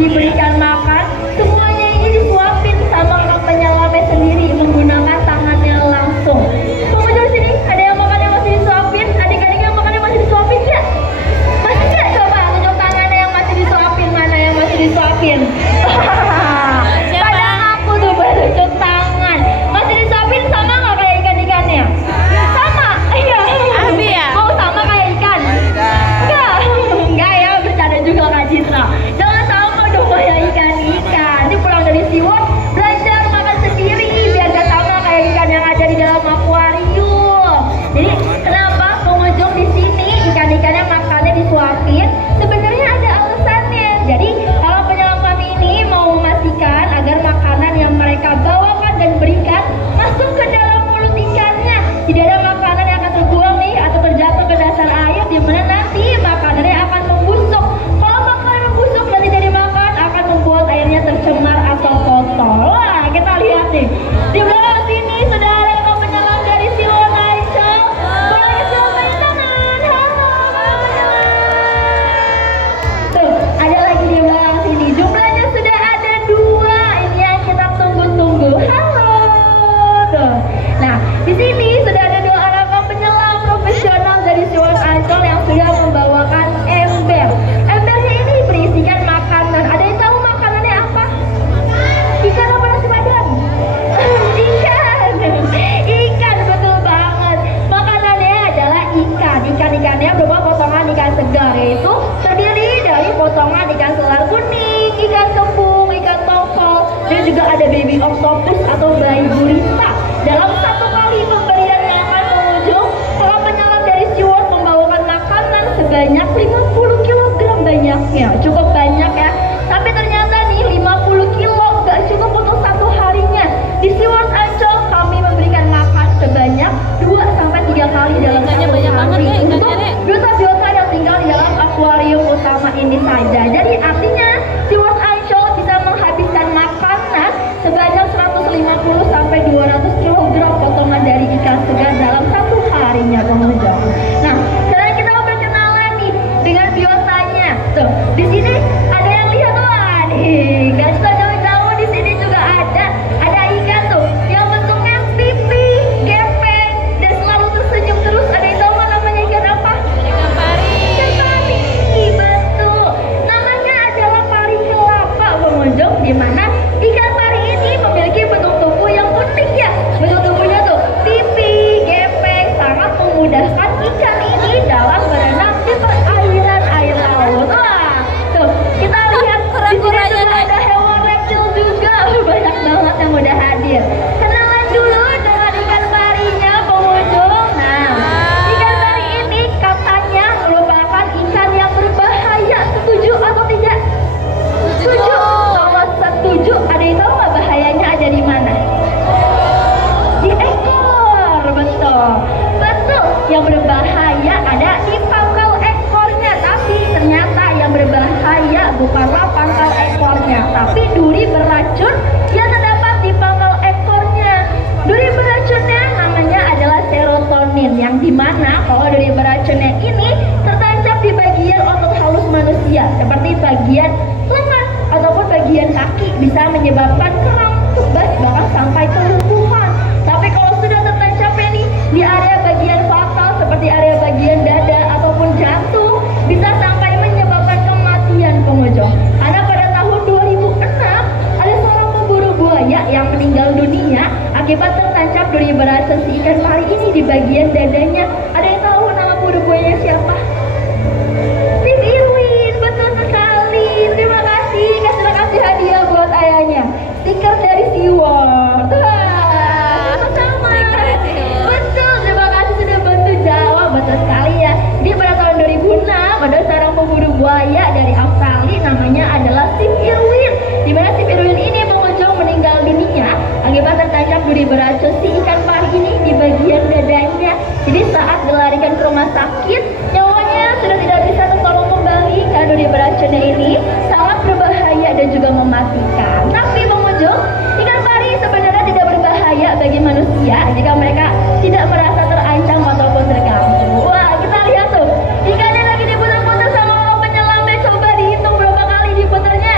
diberikan makan, semuanya ini disuapin sama kakak penyelamnya sendiri menggunakan tangannya langsung. Pengunjung sini ada yang makannya masih disuapin? Adik-adik yang makannya masih disuapin nggak? Masih nggak? Coba tunjuk tangannya yang masih disuapin, mana yang masih disuapin? Pada aku tuh tunjuk tangan. Masih disuapin sama nggak kayak ikan-ikannya? Sama? Iya. Abi ya? Mau sama kayak ikan? Enggak ya, bercanda juga Kak Citra. Jangan sama dong kayak ikan-ikan. Ini pulang dari SeaWorld, belajar makan sendiri biar gak sama kayak ikan yang ada di dalam akuarium. Jadi kenapa pengunjung di sini ikan-ikannya makannya disuapin? Sebenarnya ada alasannya. Jadi kalau penyelam kami ini mau memastikan agar makanan yang mereka bawakan dan berikan masuk ke dalam mulut ikannya. Tidak ada makanan yang akan terbuang nih atau terjatuh ke dasar air di mana nanti makanannya akan membusuk. Kalau makanan membusuk dan tidak dimakan akan membuat airnya tercemar atau kotor. Wah, kita lihat nih. Di belakang sini sudah ada kakak penyelam dari SeaWorld Ancol. Boleh coba tangan. Halo, kakak penyelam. Tuh, ada lagi di belakang sini. Jumlahnya sudah ada 2. Ini yang kita tunggu-tunggu. Halo. Tuh. Nah, di sini sudah ada 2 kakak penyelam profesional dari SeaWorld Ancol yang sudah membawakan ember. Embernya ini berisikan makanan. Ada yang tahu makanannya apa? Ikan apa nasi padang? Ikan. Ikan, betul banget. Makanannya adalah ikan. Ikan-ikannya berupa potongan ikan segar, yaitu terdiri dari potongan ikan selar kuning, ikan kembung, ikan tongkol, dan juga ada baby octopus atau bayi gurita. Dalam satu kali pemberian makan pengunjung, para penyelam dari SeaWorld membawakan makanan sebanyak 50 kg banyaknya. Cukup banyak ya. Tapi ternyata nih 50 kilo gak cukup untuk satu harinya. Di SeaWorld Ancol kami memberikan makan sebanyak 2-3 kali dalam Ikannya satu banyak banget hari ya, ikannya, untuk Dek. biota-biota yang tinggal di dalam akuarium utama ini saja. Jadi artinya SeaWorld Ancol bisa menghabiskan makanan sebanyak 150-200 kg potongan dari ikan segar dalam satu harinya pengunjung. Nah, sekarang kita mau berkenalan nih dengan biotanya. Tuh, di sini ada yang lihat wah nih, gak usah jauh-jauh, di sini juga ada ikan tuh yang bentuknya pipi, gepeng, dan selalu tersenyum terus. Ada yang tahu namanya ikan apa? Ikan pari. Ikan pari, betul. Namanya adalah pari kelapa pengunjung, di mana ikan pari ini memiliki bentuk tubuh yang unik ya. Bentuk tubuhnya tuh pipi, gepeng, sangat memudahkan ikan ini dalam berenang di perairan air laut. Wah, tuh kita lihat di sini Kura-kuranya, juga Dek. ada hewan reptil juga. Banyak banget yang udah hadir. Kenalan dulu dengan ikan parinya pengunjung. Nah, ikan pari ini katanya merupakan ikan yang berbahaya. Setuju atau tidak? Setuju. Kalau setuju, ada yang tahu nggak bahayanya ada di mana? Di ekor, betul. Betul. Yang berbahaya ada di pangkal ekornya. Tapi ternyata yang berbahaya bukanlah pangkal ekornya, tapi duri beracun yang terdapat di pangkal ekornya. Duri beracunnya namanya adalah serotonin, yang dimana kalau duri beracunnya ini tertancap di bagian otot halus manusia, seperti bagian lengan ataupun bagian kaki, bisa menyebabkan kram, kebas, bahkan sampai kelumpuhan. Tapi kalau sudah tertancapnya nih di area bagian fatal seperti area bagian dada ataupun jantung, bisa sampai menyebabkan kematian pengunjung. Karena pada tahun 2006 ada seorang pemburu buaya yang meninggal dunia akibat tertancap duri beracun si ikan pari ini di bagian dadanya. Ada yang tahu nama pemburu buayanya siapa? Steve Irwin, betul sekali. Terima kasih, kasih hadiah buat ayahnya. Stiker dari SeaWorld. Wah, sama-sama. Betul, terima kasih sudah bantu jawab. Betul sekali ya. Jadi pada tahun 2006 ada seorang pemburu buaya dari Australia, namanya adalah Steve Irwin. Di mana Steve Irwin ini pengunjung meninggal dunia akibat tertancap duri beracun si ikan pari ini di bagian dadanya. Jadi saat dilarikan ke rumah sakit, nyawanya sudah tidak bisa tertolong kembali karena duri beracunnya ini sangat berbahaya dan juga mematikan. Tapi pengunjung, ikan pari sebenarnya tidak berbahaya bagi manusia jika mereka tidak merasa terancam ataupun terganggu. Wah, kita lihat tuh, ikannya lagi diputar-putar sama penyelamnya. Coba dihitung berapa kali diputarnya.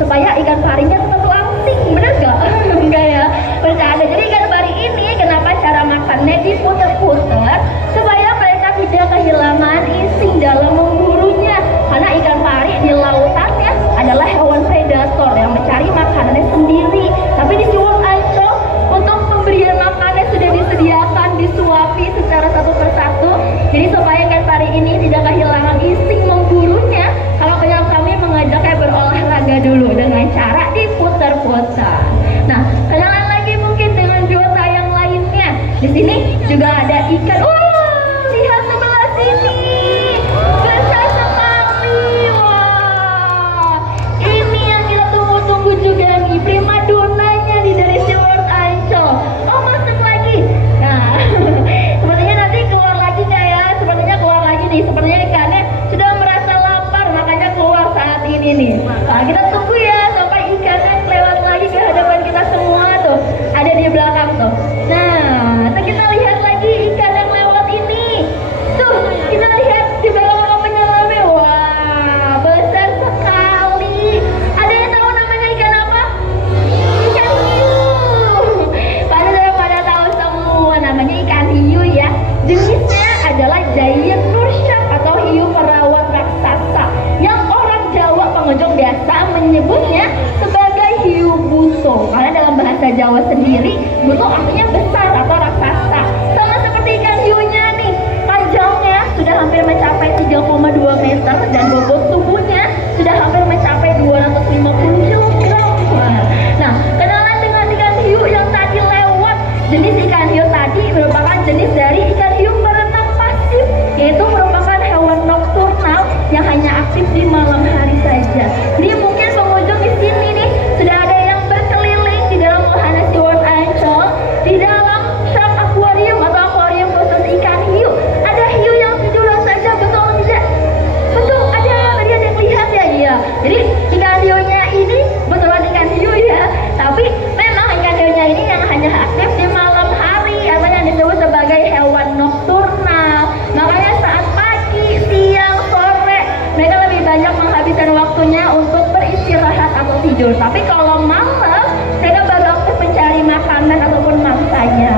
supaya ikan parinya tetap langsing. Bener gak? Enggak ya, bercanda. Jadi ikan pari ini kenapa cara makannya diputer-puter supaya mereka tidak kehilangan insting dalam memburunya, karena ikan pari di lautannya adalah hewan predator yang mencari makanannya sendiri. Tapi di Siwon Ancol untuk pemberian makannya sudah disediakan, disuapi secara satu persatu. Jadi supaya ikan pari ini tidak kehilangan insting memburunya, kalau kami mengajaknya berolahraga dulu dengan cara diputar-putar. Nah, kenalan lagi mungkin dengan biota yang lainnya. Di sini juga ada ikan. Wah, lihat sebelah sini, besar sekali. Wah, ini yang kita tunggu-tunggu juga nih, primadonanya nih dari SeaWorld Ancol. Oh, masuk lagi. Nah, sepertinya nanti keluar lagi nggak ya? Sepertinya keluar lagi nih. Sepertinya ikannya sudah merasa lapar, makanya keluar saat ini nih. Nah, kita tunggu ya sampai ikannya lewat lagi ke hadapan kita semua tuh. Ada di belakang tuh. Nah, kita lihat lagi ikan yang lewat ini. Tuh, kita lihat di belakang penyelamnya. Wah, besar sekali. Ada yang tahu namanya ikan apa? Ikan hiu. Pada tahu semua namanya ikan hiu ya. Jenisnya adalah giant nurse shark atau hiu perawat raksasa, yang orang Jawa pengunjung biasa menyebutnya sebagai hiu buto. Karena dalam bahasa Jawa sendiri, buto artinya besar atau raksasa. Sama seperti ikan hiunya nih, panjangnya sudah hampir mencapai 3,2 meter dan bobot tubuhnya sudah hampir mencapai 250 kg. Nah, kenalan dengan ikan hiu yang tadi lewat. Jenis ikan hiu tadi merupakan jenis dari ikan hiu berenang pasif, yaitu merupakan hewan nokturnal yang hanya aktif di malam hari saja. Jadi mungkin pengunjung di sini nih sudah ada yang berkeliling di dalam wahana SeaWorld Ancol, di dalam shark aquarium atau akuarium khusus ikan hiu. Ada hiu yang tiduran saja, betul atau tidak? Betul, ada. Tadi ada yang lihat ya? Iya. Jadi ikan hiunya ini betulan ikan hiu ya, tapi memang ikan hiunya ini yang hanya aktif di malam hari atau yang disebut sebagai hewan nokturnal. Makanya saat pagi, siang, sore mereka lebih banyak menghabiskan waktunya untuk beristirahat atau tidur. Tapi kalau malam mereka baru aktif mencari makanan ataupun mangsanya.